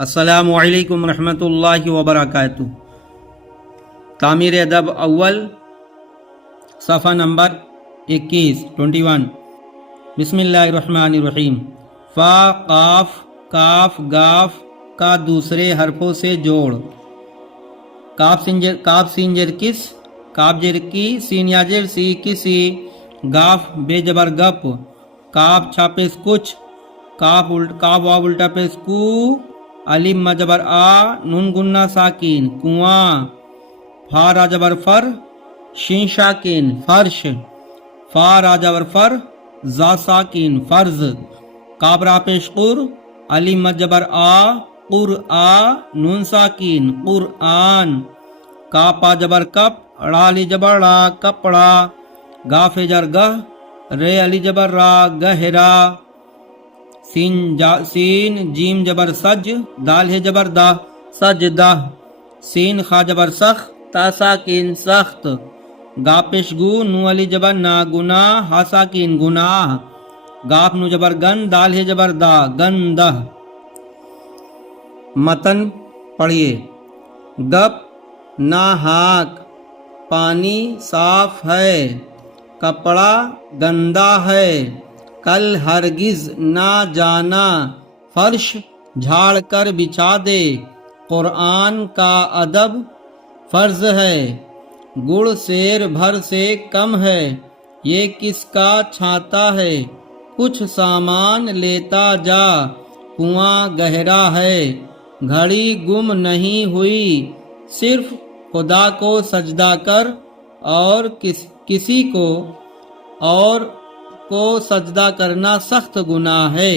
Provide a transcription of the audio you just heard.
السلام علیکم ورحمۃ اللہ وبرکاتہ۔ تعمیر ادب اول صفحہ نمبر 21 بسم اللہ الرحمن الرحیم۔ فا قاف کاف گاف کا دوسرے حرفوں سے جوڑ۔ کاف سین جر کس، کاف جر کی، سین یا جر سی کسی، گاف بے جبر گپ، کاف چھاپس کچھ، کاف واو الٹا پیس کو، الف مجبر آ، نون گنہ ساکین کنواں، فا را جبر فر، شین شاکین فرش، فا را جبر فر، زا ساکین فرض، کاف را پیش قر، الف مجبر آ، قر آ، نون ساکین قرآن، کاف پا جبر کپ، را علی جبر را کپڑا، گاف جر گہ، رے علی جبر را گہرا، سین جیم جبر سج، دال ہے جبر دا سجدہ، سین خا جبر سخ، تا ساکین سخت، گا پیش گو، نو علی جبر نا گناہ، ہا ساکین گناہ، گاف نو جبر گن، دال ہے جبر دا گندہ۔ متن پڑھیے۔ گپ ناحق، پانی صاف ہے، کپڑا گندا ہے، کل ہرگز نہ جانا، فرش جھاڑ کر بچھا دے، قرآن کا ادب فرض ہے، گڑ سیر بھر سے کم ہے، یہ کس کا چھاتا ہے، کچھ سامان لیتا جا، کنواں گہرا ہے، گھڑی گم نہیں ہوئی، صرف خدا کو سجدہ کر، اور کسی کو سجدہ کرنا سخت گناہ ہے۔